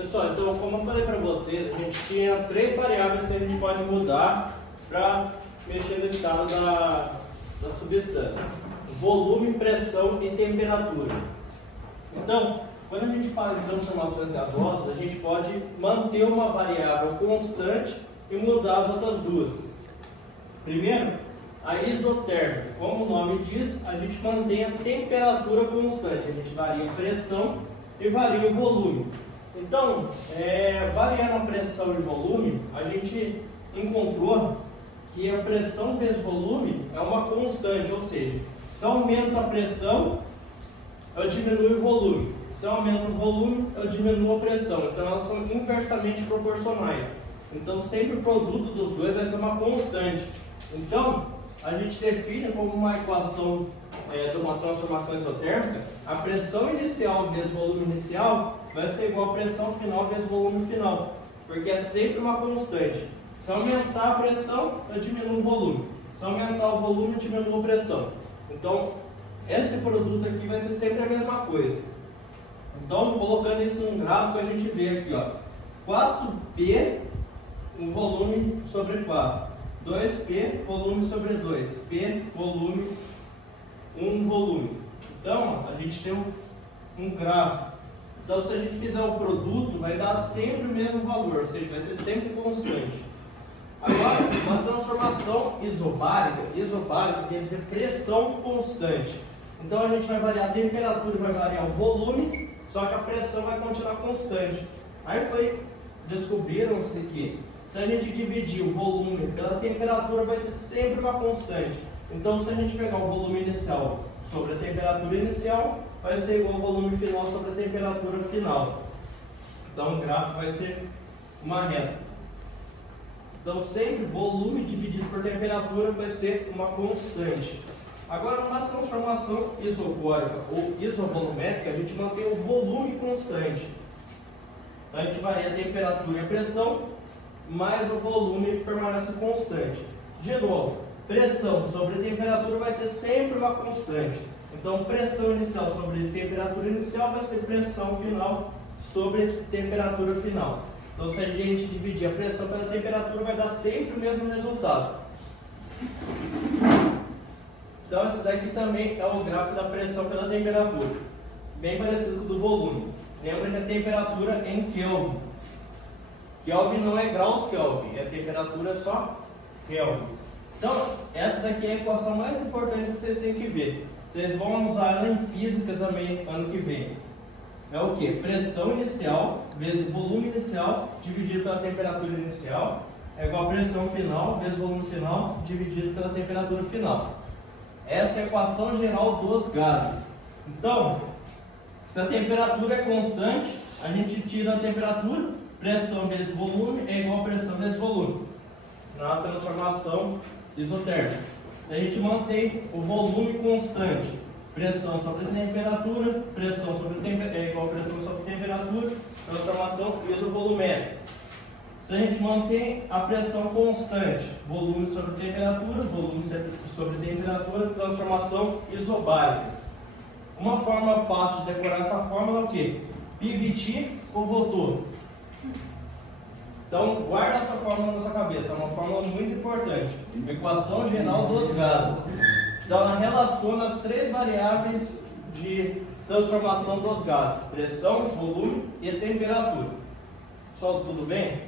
Pessoal, então como eu falei para vocês, a gente tinha 3 variáveis que a gente pode mudar para mexer no estado da substância: volume, pressão e temperatura. Então, quando a gente faz transformações gasosas, a gente pode manter uma variável constante e mudar as outras duas. Primeiro, a isotérmica. Como o nome diz, a gente mantém a temperatura constante, a gente varia a pressão e varia o volume. Então, variando a pressão e volume, a gente encontrou que a pressão vezes volume é uma constante, ou seja, se aumenta a pressão, eu diminuo o volume. Se eu aumento o volume, eu diminuo a pressão. Então, elas são inversamente proporcionais. Então, sempre o produto dos dois vai ser uma constante. Então, a gente define como uma equação de uma transformação isotérmica, a pressão inicial vezes volume inicial vai ser igual a pressão final vezes volume final, porque é sempre uma constante. Se aumentar a pressão, eu diminuo o volume. Se aumentar o volume, eu diminuo a pressão. Então, esse produto aqui vai ser sempre a mesma coisa. Então, colocando isso num gráfico, a gente vê aqui, ó, 4P, um volume sobre 4. 2P, volume sobre 2. P, volume, 1 volume. Então, a gente tem um gráfico. Então, se a gente fizer o produto, vai dar sempre o mesmo valor, ou seja, vai ser sempre constante. Agora, uma transformação isobárica quer dizer pressão constante. Então, a gente vai variar a temperatura, vai variar o volume, só que a pressão vai continuar constante. Aí descobriram-se que se a gente dividir o volume pela temperatura, vai ser sempre uma constante. Então, se a gente pegar o volume inicial sobre a temperatura inicial, vai ser igual ao volume final sobre a temperatura final. Então, o gráfico vai ser uma reta. Então, sempre volume dividido por temperatura vai ser uma constante. Agora, uma transformação isocórica ou isovolumétrica, a gente mantém o volume constante. Então, a gente varia a temperatura e a pressão, mas o volume permanece constante. De novo, pressão sobre temperatura vai ser sempre uma constante. Então, pressão inicial sobre temperatura inicial vai ser pressão final sobre temperatura final. Então, se a gente dividir a pressão pela temperatura, vai dar sempre o mesmo resultado. Então, esse daqui também é o gráfico da pressão pela temperatura, bem parecido com o do volume. Lembra que a temperatura é em Kelvin. Kelvin não é graus Kelvin, é temperatura só Kelvin. Então, essa daqui é a equação mais importante que vocês têm que ver. Vocês vão usar ela em física também ano que vem. É o que? Pressão inicial vezes volume inicial dividido pela temperatura inicial é igual a pressão final vezes volume final dividido pela temperatura final. Essa é a equação geral dos gases. Então, se a temperatura é constante, a gente tira a temperatura, pressão vezes volume é igual a pressão vezes volume, na transformação isotérmica. A gente mantém o volume constante, pressão sobre temperatura, pressão sobre é igual a pressão sobre temperatura, transformação isovolumétrica. Se a gente mantém a pressão constante, volume sobre temperatura, volume sobre temperatura, transformação isobárica. Uma forma fácil de decorar essa fórmula é o quê? PVT ou Votor. Então, guarda essa fórmula na sua cabeça, é uma fórmula muito importante. Equação geral dos gases. Então, ela relaciona as 3 variáveis de transformação dos gases: pressão, volume e temperatura. Pessoal, tudo bem?